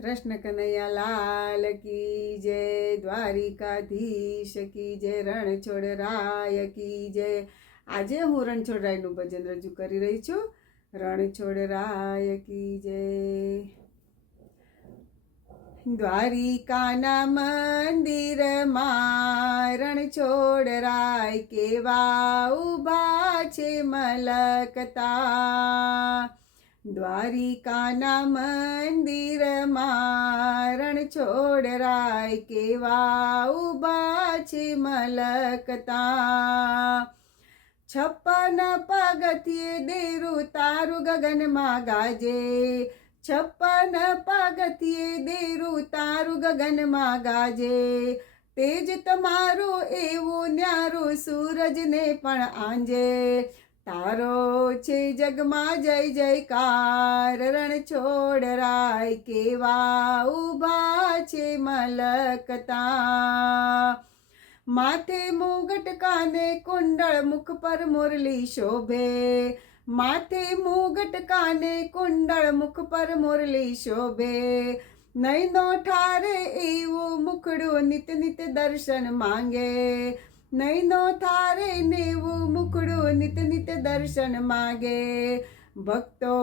કૃષ્ણ કનૈયા લાલ કી જય, દ્વારિકાધીશ કી જય, રણછોડરાય કી જય. આજે હું રણછોડરાયનું ભજન રજૂ કરી રહી છું. રણછોડરાય કી જય. દ્વારિકાના મંદિરમાં રણછોડરાય કેવા ઊભા છે મલકતા. દ્વારિકાના મંદિરમાં રણછોડરાય કેવા ઊભા છે મલકતા. 56 પગથિયે દેરું તારું ગગનમાં ગાજે, 56 પગથિયે દેરું તારું ગગનમાં ગાજે. તેજ તમારું એવું ન્યારું સૂરજને પણ આંજે. તારો છે જગમાં જય જયકાર, રણછોડરાય કેવા ઊભા છે મલકતા. માથે મુગટ કાને કુંડળ મુખ પર મુરલી શોભે, માથે મુગટ કાને કુંડળ મુખ પર મુરલી શોભે. નૈનો ઠારે એવું મુખડું નિત નિત દર્શન માંગે, નૈનો થારે નેવું મુખડું નિત નિત દર્શન માગે. ભક્તો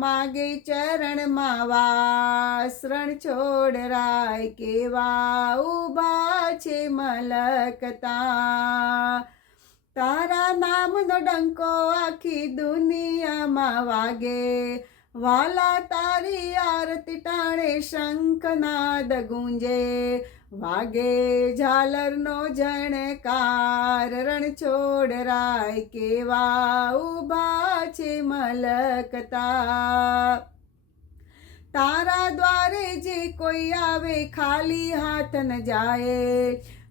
માગે ચરણમાં વાસ, રણછોડરાય કેવા ઊભા છે મલકતા. તારા નામનો ડંકો આખી દુનિયામાં વાગે, વાલા તારી આરતી ટાણે શંખનાદ ગુંજે. વાગે ઝાલરનો ઝણકાર, રણછોડરાય કેવા ઊભા છે મલકતા. તારા દ્વારે જે કોઈ આવે ખાલી હાથ ન જાય,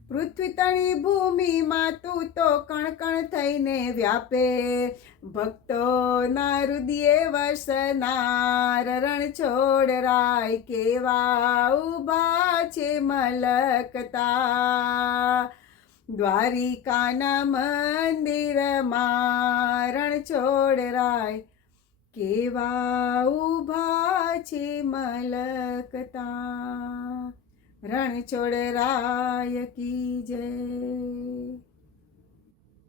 પૃથ્વી તણી ભૂમિમાં તું તો કણ કણ થઈને વ્યાપે. ભક્તોના હૃદયે વસનાર, રણછોડરાય કેવા ઊભા છે મલકતા. દ્વારિકાના મંદિરમાં રણછોડરાય કેવા ઊભા છે મલકતા. રણછોડરાય કી જય.